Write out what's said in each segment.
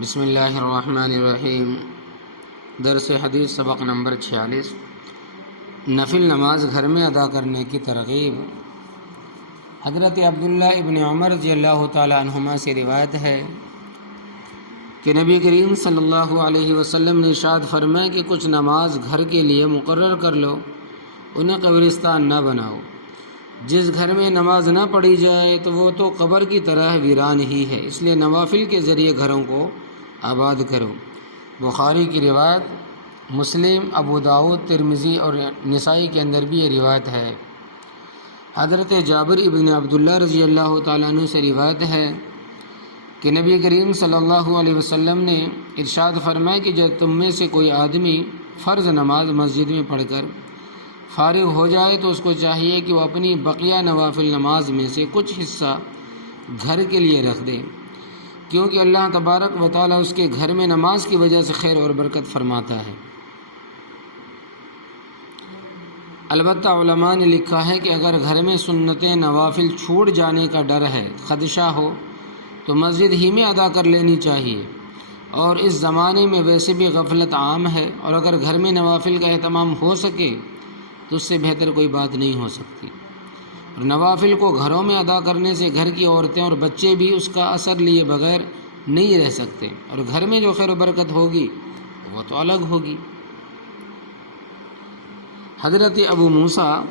بسم اللہ الرحمن الرحیم۔ درس حدیث سبق نمبر 46، نفل نماز گھر میں ادا کرنے کی ترغیب۔ حضرت عبداللہ ابن عمر رضی اللہ تعالی عنہما سے روایت ہے کہ نبی کریم صلی اللہ علیہ وسلم نے ارشاد فرمایا کہ کچھ نماز گھر کے لیے مقرر کر لو، انہیں قبرستان نہ بناؤ۔ جس گھر میں نماز نہ پڑھی جائے تو وہ تو قبر کی طرح ویران ہی ہے، اس لیے نوافل کے ذریعے گھروں کو آباد کرو۔ بخاری کی روایت، مسلم، ابو داؤد، ترمذی اور نسائی کے اندر بھی یہ روایت ہے۔ حضرت جابر ابن عبداللہ رضی اللہ تعالیٰ عنہ سے روایت ہے کہ نبی کریم صلی اللہ علیہ وسلم نے ارشاد فرمایا کہ جب تم میں سے کوئی آدمی فرض نماز مسجد میں پڑھ کر فارغ ہو جائے تو اس کو چاہیے کہ وہ اپنی بقیہ نوافل نماز میں سے کچھ حصہ گھر کے لیے رکھ دے، کیونکہ اللہ تبارک و تعالیٰ اس کے گھر میں نماز کی وجہ سے خیر اور برکت فرماتا ہے۔ البتہ علماء نے لکھا ہے کہ اگر گھر میں سنتیں نوافل چھوٹ جانے کا ڈر ہے، خدشہ ہو، تو مسجد ہی میں ادا کر لینی چاہیے، اور اس زمانے میں ویسے بھی غفلت عام ہے، اور اگر گھر میں نوافل کا اہتمام ہو سکے تو اس سے بہتر کوئی بات نہیں ہو سکتی۔ اور نوافل کو گھروں میں ادا کرنے سے گھر کی عورتیں اور بچے بھی اس کا اثر لیے بغیر نہیں رہ سکتے، اور گھر میں جو خیر و برکت ہوگی وہ تو الگ ہوگی۔ حضرت ابو موسیٰ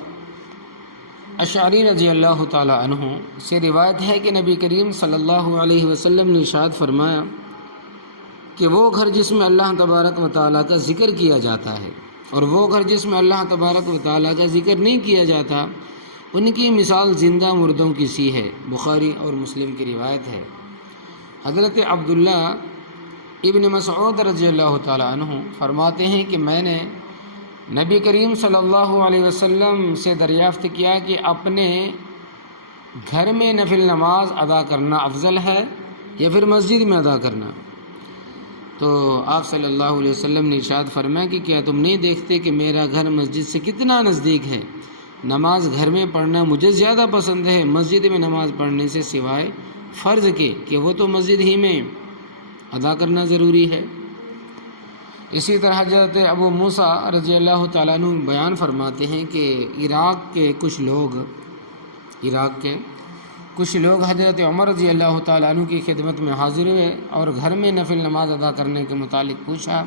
اشعری رضی اللہ تعالی عنہ سے روایت ہے کہ نبی کریم صلی اللہ علیہ وسلم نے ارشاد فرمایا کہ وہ گھر جس میں اللہ تبارک و تعالیٰ کا ذکر کیا جاتا ہے اور وہ گھر جس میں اللہ تبارک و تعالیٰ کا ذکر نہیں کیا جاتا، ان کی مثال زندہ مردوں کی سی ہے۔ بخاری اور مسلم کی روایت ہے۔ حضرت عبداللہ ابن مسعود رضی اللہ تعالیٰ عنہ فرماتے ہیں کہ میں نے نبی کریم صلی اللہ علیہ وسلم سے دریافت کیا کہ اپنے گھر میں نفل نماز ادا کرنا افضل ہے یا پھر مسجد میں ادا کرنا؟ تو آپ صلی اللہ علیہ وسلم نے ارشاد فرمایا کہ کیا تم نہیں دیکھتے کہ میرا گھر مسجد سے کتنا نزدیک ہے؟ نماز گھر میں پڑھنا مجھے زیادہ پسند ہے مسجد میں نماز پڑھنے سے، سوائے فرض کے کہ وہ تو مسجد ہی میں ادا کرنا ضروری ہے۔ اسی طرح حضرت ابو موسیٰ رضی اللہ تعالیٰ عنہ بیان فرماتے ہیں کہ عراق کے کچھ لوگ حضرت عمر رضی اللہ تعالیٰ عنہ کی خدمت میں حاضر ہوئے اور گھر میں نفل نماز ادا کرنے کے متعلق پوچھا،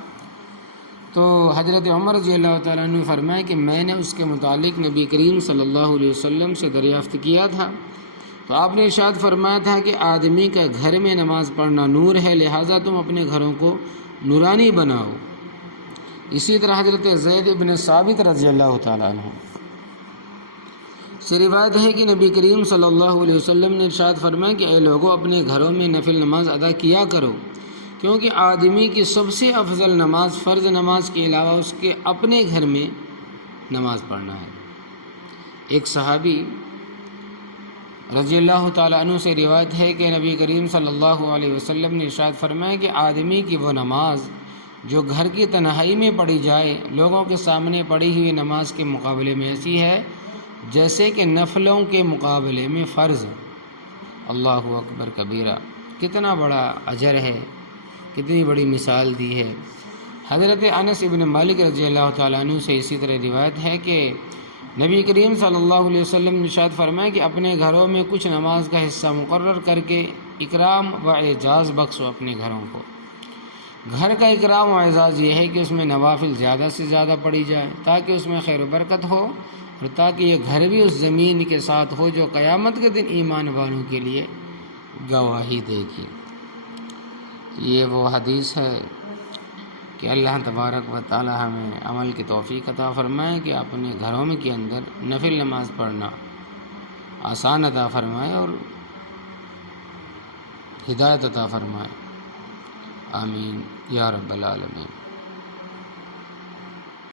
تو حضرت عمر رضی اللہ تعالیٰ عنہ نے فرمایا کہ میں نے اس کے متعلق نبی کریم صلی اللہ علیہ وسلم سے دریافت کیا تھا، تو آپ نے ارشاد فرمایا تھا کہ آدمی کا گھر میں نماز پڑھنا نور ہے، لہٰذا تم اپنے گھروں کو نورانی بناؤ۔ اسی طرح حضرت زید ابن ثابت رضی اللہ تعالیٰ عنہ سے روایت ہے کہ نبی کریم صلی اللہ علیہ وسلم نے ارشاد فرمایا کہ اے لوگوں، اپنے گھروں میں نفل نماز ادا کیا کرو، کیونکہ آدمی کی سب سے افضل نماز فرض نماز کے علاوہ اس کے اپنے گھر میں نماز پڑھنا ہے۔ ایک صحابی رضی اللہ تعالیٰ عنہ سے روایت ہے کہ نبی کریم صلی اللہ علیہ وسلم نے ارشاد فرمایا کہ آدمی کی وہ نماز جو گھر کی تنہائی میں پڑھی جائے لوگوں کے سامنے پڑھی ہوئی نماز کے مقابلے میں ایسی ہے جیسے کہ نفلوں کے مقابلے میں فرض۔ اللہ اکبر کبیرہ، کتنا بڑا اجر ہے، کتنی بڑی مثال دی ہے۔ حضرت انس ابن مالک رضی اللہ تعالیٰ عنہ سے اسی طرح روایت ہے کہ نبی کریم صلی اللہ علیہ وسلم نے ارشاد فرمایا کہ اپنے گھروں میں کچھ نماز کا حصہ مقرر کر کے اکرام و اعزاز بخشو اپنے گھروں کو۔ گھر کا اکرام و اعزاز یہ ہے کہ اس میں نوافل زیادہ سے زیادہ پڑھی جائے تاکہ اس میں خیر و برکت ہو، اور تاکہ یہ گھر بھی اس زمین کے ساتھ ہو جو قیامت کے دن ایمان والوں کے لیے گواہی دے گی۔ یہ وہ حدیث ہے کہ اللہ تبارک و تعالی ہمیں عمل کی توفیق عطا فرمائے کہ اپنے گھروں میں کے اندر نفل نماز پڑھنا آسان عطا فرمائے اور ہدایت عطا فرمائے۔ آمین یا رب العالمین۔